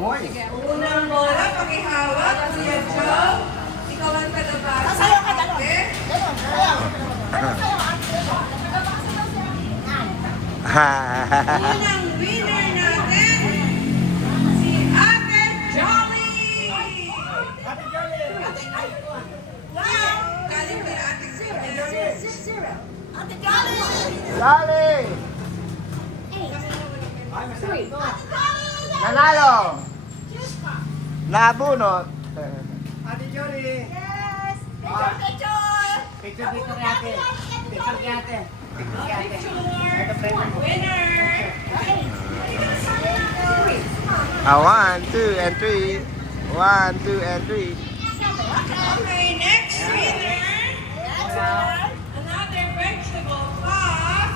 Unang bola, pakihawak. Kuya Joe, ikaw ang tagabasa. Sasayaw ka dalawa. Okay? Unang winner natin, si Ate Jolly! Ate Jolly! Galing kay Ate Jolly. Ate Jolly! Jolly! Nanalo! Nabunot! Ate Jolie! Yes! Picture, picture! Picture dito kay ate. Picture kay ate. Picture kay ate. Picture! Winner! One, two, and three. 1, 2, and 3. Okay, next winner. Another vegetable puff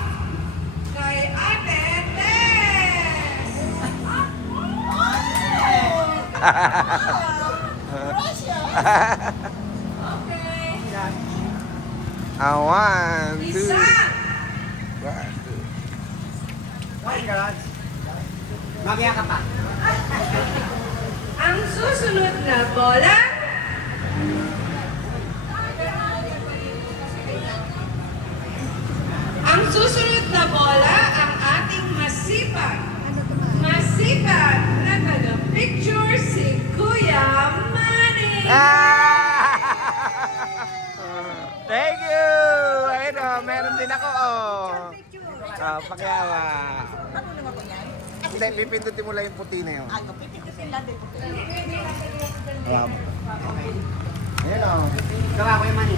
kay Ate Tess. Okay. 1, 2. Isa. Oh God. Mamaya ka pa. Ang susunod na bola. Ang susunod na bola ang ating masipag na taga-picture si Kuya Manny. Thank you! Ayun o, meron din ako pakiawa. Hindi, pipindutin mo lang yung puti na yun. Ayun o. Gawa ko yung mani.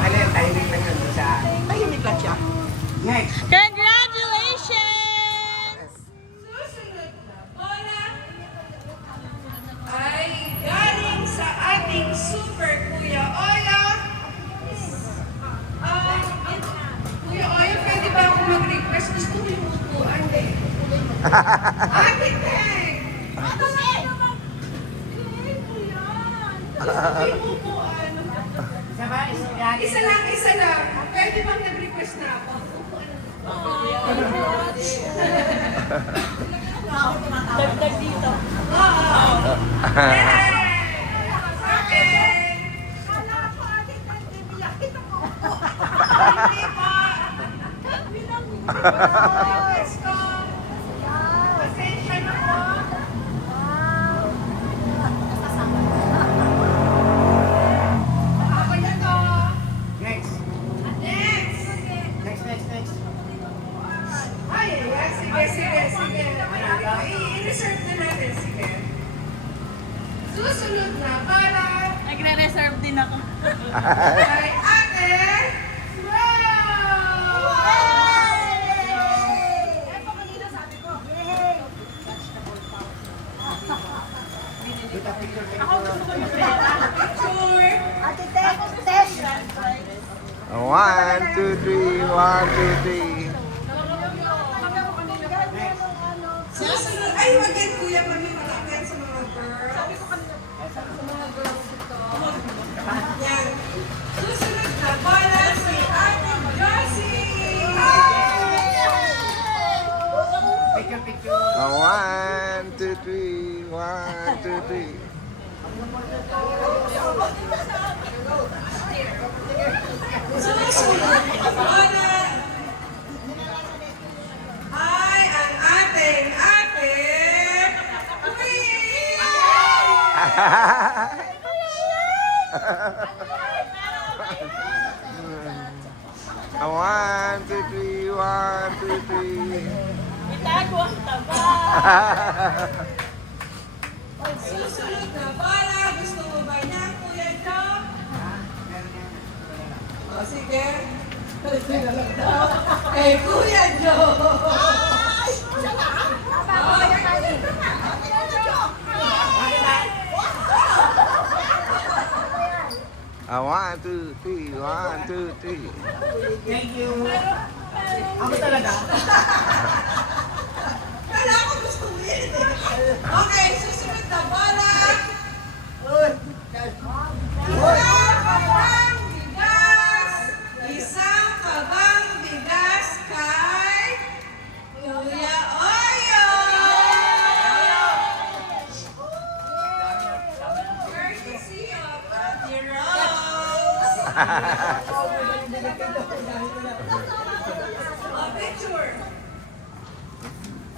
Ano yung timing lang yun sa... Tahimik lang siya. Next. Congratulations! Susunod na bola ay galing sa ating super Kuya Oyo. Kuya Oyo, pwede ba ako mag-request? Gusto ko yung upuan eh. Ate Teng! Ate Teng! Gusto ko yung upuan. Isa ba? Isa lang. Pwede bang nag-request na ako? Dagdag dito. Oo. Yay! Okay. Hindi pa. Request ko. Pasensya na po. Ako na to. Next. Next. Next. Ay, sige. I-reserve na natin, sige. Susunod na para Nagre-reserve din ako. kay Ate Dito picture. Ako gusto ko yung pera. Picture. Ate Tess! 1, 2, 3. 1, 2, 3. Susunod, ay wag yan kuya, mamimalakan sa mga girls. Sa mga girls ito. Yan. Susunod na bola si Ate Josie. Picture. 1, 2, 3. 1, 2, 3. Susunod na bola ay ang ating Ate Queen. 1, 2, 3. 1, 2, 3. Itago ang taba. Susunod na bola, gusto mo ba niya, Kuya Joe? O, sige. Eh, Kuya Joe! One, 2, 3. 1, 2, 3. Thank you. Ako talaga. Kala ko gusto mo yun. Okay, susunod na bola. Isa, parang bigas, isang Oh, picture.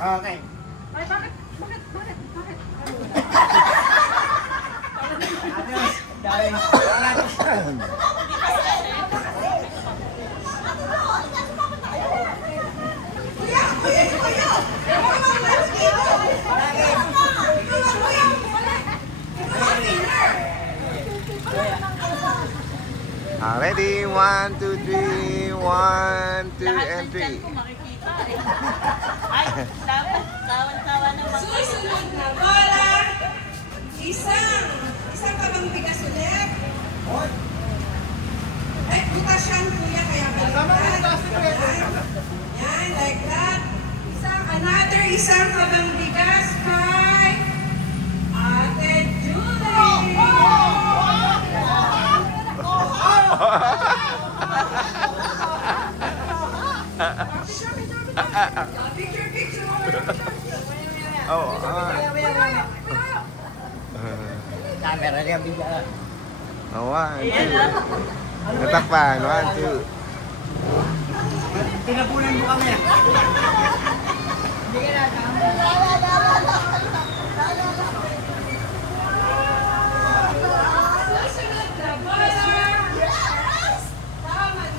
Okay. Ay, bakit? Adios. Dahil. Kuya! Let's go! Ready? 1, 2, 3. 1, 2, Lahat and ng chan 3. ko makikita eh. Ay, dapat tawan-tawa naman. Susunod na bola. Isang kabang bigas ulit. Ay, butas yan, kuya, kaya baliktad. Yan, like that. Isang kabang bigas kay Ate Julie. Picture. Oh, Camera niya bigla. 1, 2. Natakpan. 1, 2. Tinapunan mo kami. Susunod na bola.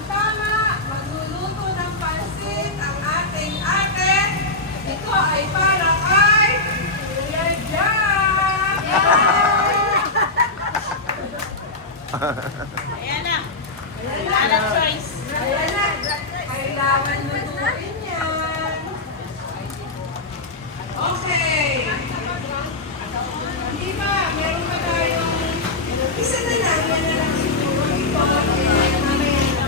Tama. Magluluto ng pansit ang ating ate. Ito ay para kay Kuya Jack. Ayan na. Wala choice. Ayan na. Kailangan lutuin yan. Okay. Di ba, meron pa tayong isa na lang, yan na lang siguro. Ito, mamaya na.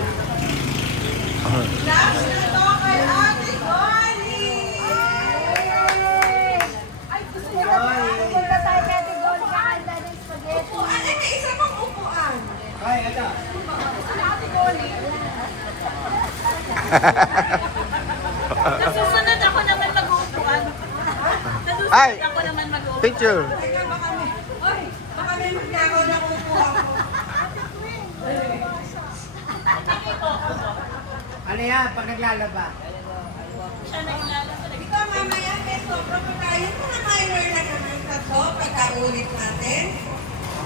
Last na to kay Ate Connie. Ay, gusto niya ba? Punta tayo kay Ate Goli kakanda ng spaghetti. Upuan, ay, may isa pang upuan. Ay, ito. Ate Connie. Nasusunod ako naman mag-uupuan. Ay! Nasusunod ako naman mag-uupuan. Picture. Teka, baka may, oy, baka may magnakaw na upuan ko. Ano yan? Pag naglalaba. Siya na ilalasa. Ito mamaya, may sobra pa tayo. Mga minor na naman tatlo pagkaulit natin.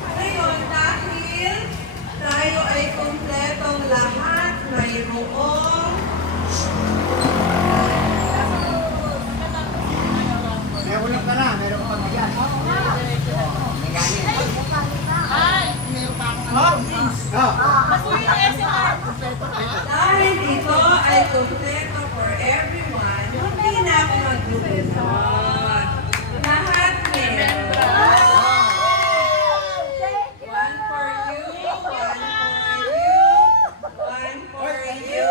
Ngayon, dahil tayo ay kumpletong lahat, mayroong May ulam ka na. Meron ka bigas. May ganin. Ay! Oh. Masuyo na SMR. dahil ito ay kumpleto for everyone, hindi na ako maglulunod. Lahat meron. One for you, one for you, one for you,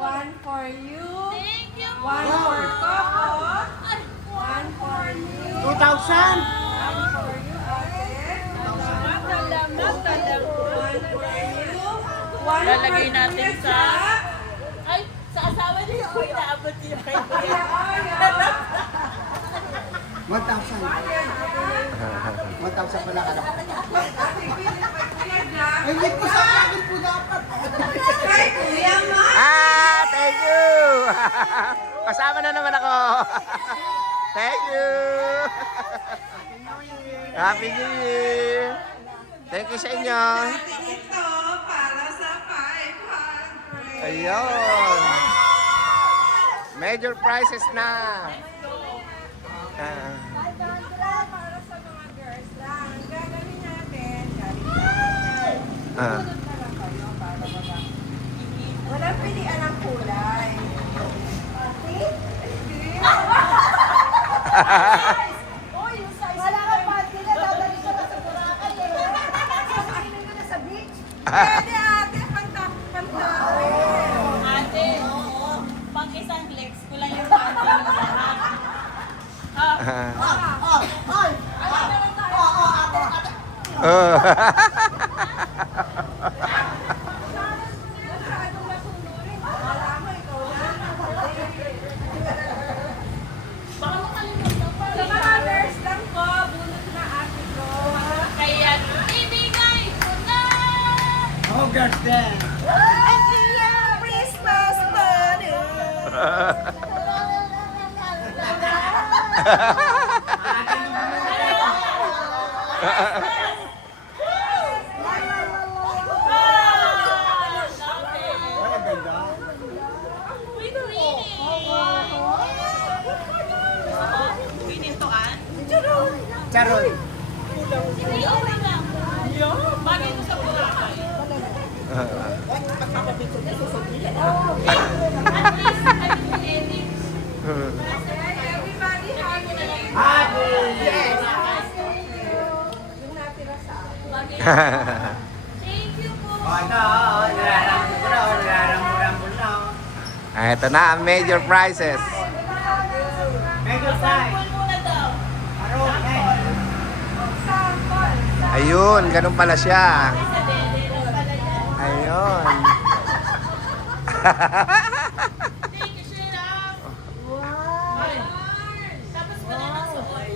one for you, Thank you. one for Coco, one for you, 2,000. one for you, ate. One for you, one Lalagay for natin Kuya sa... Jack. Ay, sa asawa niyo ko inaabot niyo kay Kuya Oyo. 1,000. 1,000 pala ka na. Ate Philip at Kuya Jack. Ay, hindi po sa akin po dapat. Kay Kuya Ma. Thank you. Kasama na naman ako. Thank you. Happy New Year. Thank you sa inyo. Ate ito para sa 500. Ayun. Major prizes na. Ah. Para sa mga girls lang. Ang gagawin natin, galing Ah. na lang kayo para baba. Walang pilian ng kulay. See? Oh, yung size. Wala ka pa. Sila dadali ko na sa Boracay eh. Sasabihin ko na sa beach. Pwede ate, pantapin. Ate, pang isang flex ko lang yung ate yung lahat. Oh. Masyadong masunurin. Wala mo, ikaw lang. Baka makalimutan pa. Sa mga nurse lang ko, bunot na ate ko. Kaya, girls there. Ang iyong Christmas party. Ay, ang ganda. Charot. Everybody have Happy! Yes! yung natira sa akin. Thank you po. O, ito, nilarambo na, nilarambo na. Ito na ang major prizes. Mega size. Muna daw. Parang, Ayun, ganun pala siya. Sa dede lang pala yan. Ayun. Thank you, Shira. Tapos wala nang suot.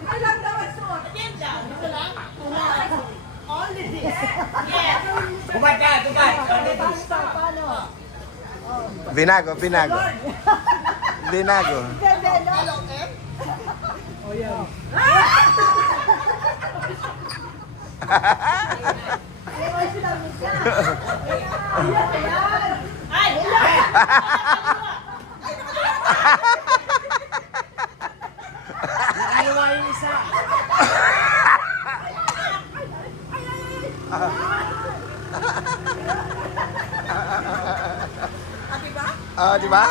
Ito lang daw ang suot. Yan daw. Ito lang? Only this. Yes. Bumad ka, bumad. Binago, binago. Binago. Ay! Nakaliwa yung isa. Ah, di ba?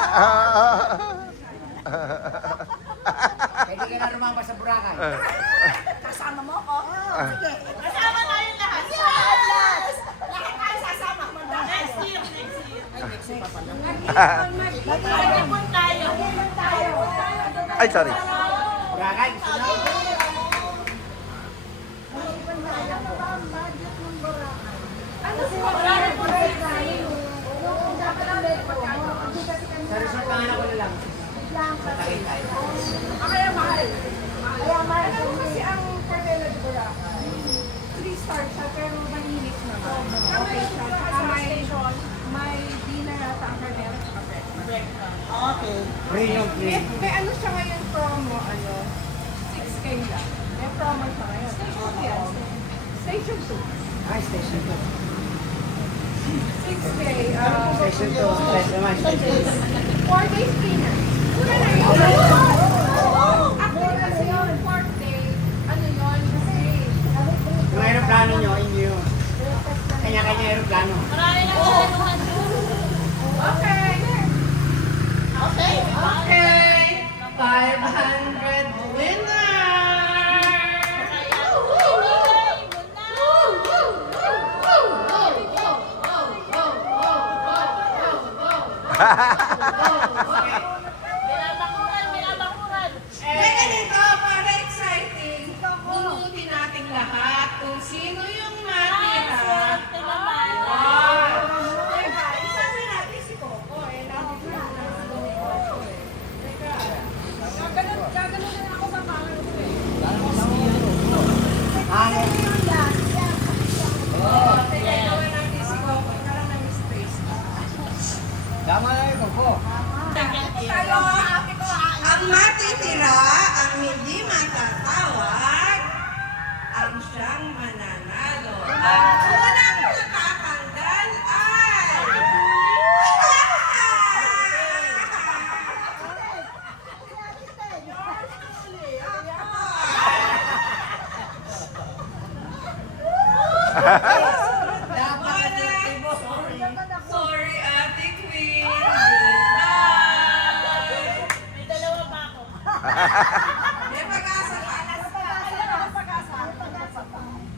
Pwede ka na rumamba sa Boracay. Kasama mo ko? Sige. Kasama tayong lahat. Yes! Lahat tayo sasama. Next year, next year. Mag-ipon tayo. Ay, sorry. Boracay, gusto na. Sa resort ka nga na lang. Sa Tagaytay. Kaya mahal. Alam mo kasi ang Portela de Boracay, 3-star siya pero malinis naman. Okay siya. Saka may dinner at ang Portela at breakfast. Okay. Free yung free. May ano siya ngayon promo, 6K lang. May promo siya ngayon. Station yan. Station 2. Ay, station to. 6K. Station to. Stress naman, station to. 4 days cleaner. Mura na yun. Actually kasi yung 4th day, ano yun, free. Yung aeroplano nyo, inyo. Kanya-kanya aeroplano. Marami na kasaluhan doon. Okay. Okay. Okay. 500 winner! Binabakuran. Eh, ganito, para exciting, bunutin nating lahat kung sino yung natira. Teka, isama natin si Coco eh. Lagi ko na si Coco eh. Teka, gaganon na ako sa pangalan ko eh. Hangin. Teka, gawin natin si Coco. Parang na-miss Trace. Tama na yung Coco. Tayo, ang matitira, ang hindi matatawag, ang siyang mananalo. Ang unang matatanggal ay... Sorry, Ate Queen. Goodbye. May dalawa pa ako. May pag-asa pa.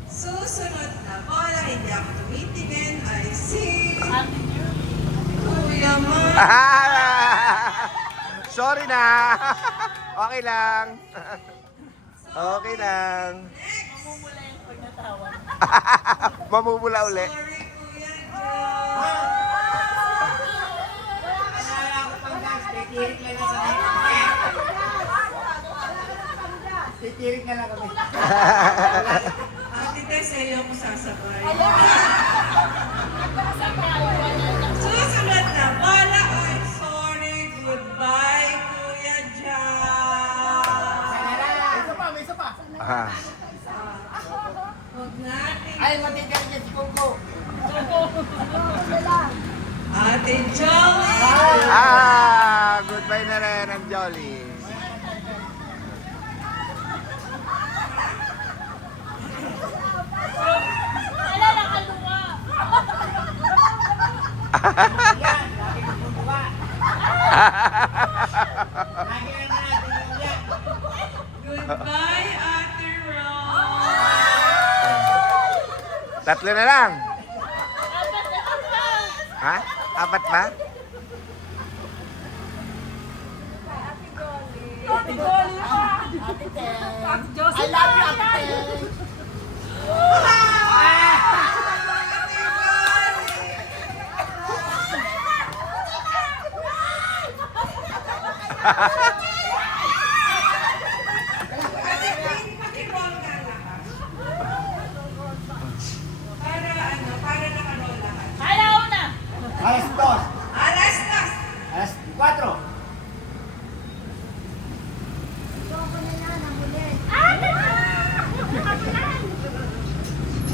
Susunod na bola, hindi ako tumitingin, ay si Kuya Man. Sorry na. Okay lang. Okay lang. Mamumula yung pag natawa. Mamumula uli. Sorry, Kuya Joe. Naalala ko pang dance, titirik lang na kami. Titirik na lang kami. Ate Tess, ayaw ko sasabay. natin. Ay, matigas niya si Coco. Ate Jolly. Goodbye na rin ang Jolly. Wala na kaluwa. Yan, lagi magbubuka. Lagi na natin yung yan. Goodbye, Ate Rose. Tatlo na lang. Apat na pa. Ha? Apat ba? Ate Dolly pa. Ate Ten. I love you, Ate Ten. Ate Queen, pakibong ka lahat. Para nakaroon lahat. Kaya una. Alas 2. Alas nas. Alas 4.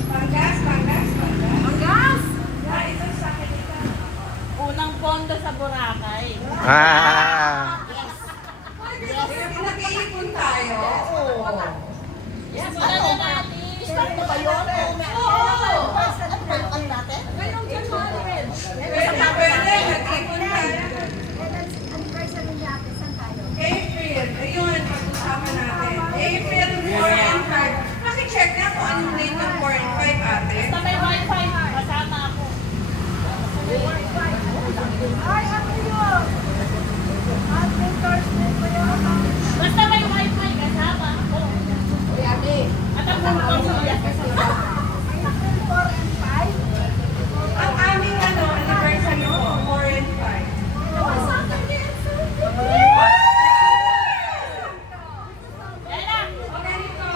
Panggas. Gas. Ah, ito sa akin ito. Unang pondo sa Boracay. Nag-iipon tayo. Yes, wala na natin. Start na ba yun? Oo. Ano ba yung natin? Ngayong January. Pwede, nag-iipon tayo. April, ayun, pag-usapan natin. April 4 and 5. Pakicheck na kung anong date ng 4 and 5, ate. Basta may wifi. Kasama ako. Basta may wifi. Kasama ako. At ang pamilya kasama. Ang aming anniversary po, 4 and 5. Yan na. O ganito,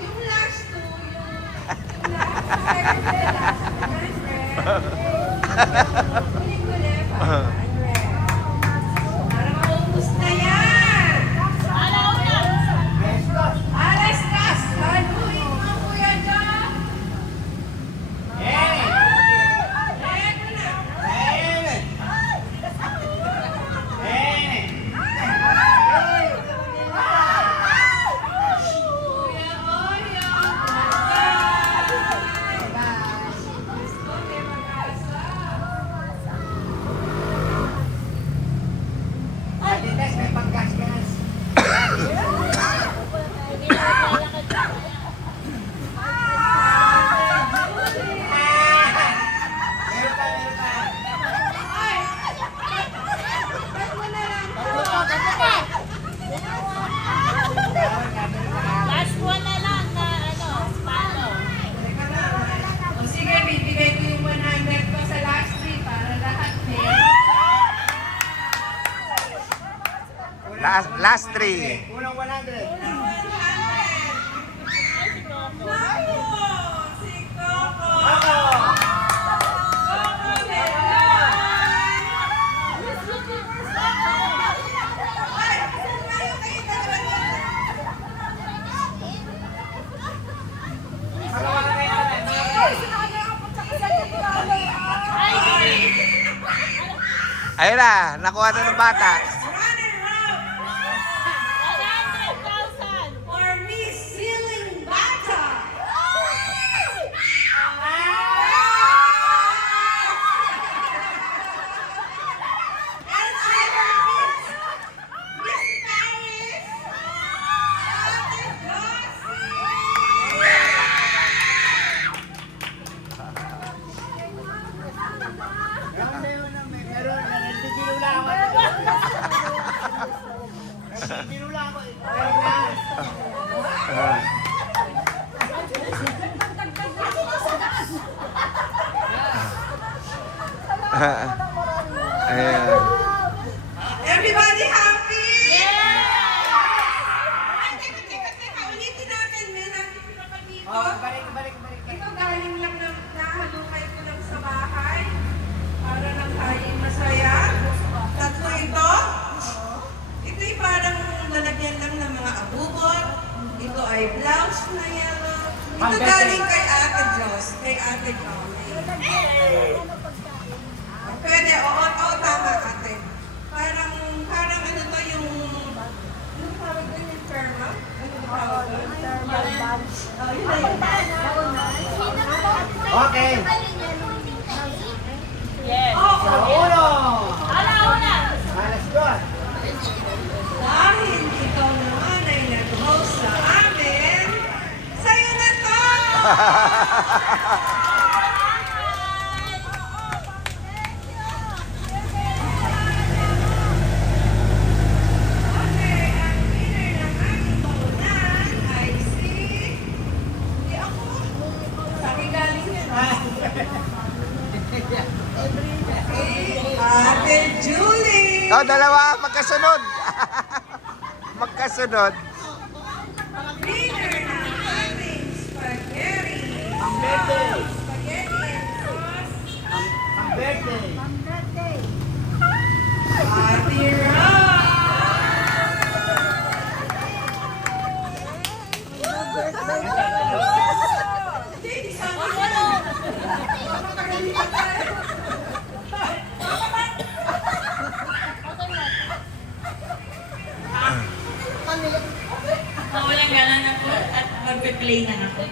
yung last two, yung last huli-huli, 500. Para maubos na yan! Alauna. Alas kas! Haluin mo, Kuya John! Eh! Eto na! Eh! Eh! Kuya Oyo! Okay, mag-asa. Ate Tess, may panggas-gas. Hindi na maglalakad siya. Meron pa. Ay! Tatlo na lang. Last one na lang na palo. O sige, bibigay ko yung 100 ko sa last three para lahat Last three. Unang 100. Naku! Si Coco! Ako! Coco Melon! Ay! Ayaw kayo dalawa dyan. Magawa na kayo natin. Ayun na, nakuha na ng bata. Runner-up 100,000. for Miss Ceiling Bata! And our Miss Paris! Ate Josie! Meron, nagtitilo lang ako. Nagtitilo lang ako. Meron na. Ayan. Everybody happy? Yeah! Ay, teka. Ulitin natin. May nakikita pa dito. Oh, balik. Ito galing lang ng nahalukay ko lang sa bahay. Para lang tayo masaya. Tatlo ito. Ito'y parang lalagyan lang ng mga abubot. Ito ay blouse na yellow. Ito galing kay Ate Jos, kay Ate Johnny. Pwede, oo, tama ate. Parang ano to yung, anong tawag doon yung perma? Anong tawag doon? Oh, yun na yun. Okay. Yes. Oo, Uno. Alauna. Let's go. dahil ikaw naman ay nag-host sa amin, sa'yo na to! Okay, ang winner ng ating bakunan ay hindi ako. Sa akin galing yan. Ate Julie! Oh, dalawa, magkasunod. Magkasunod. Winner ng ating spaghetti! Ang birthday. Spaghetti and sauce! Ang birthday. Ate Ross! Hindi, sama ka na. Makakalimutan tayo. Mawalang gana na po at magpe-play na ako.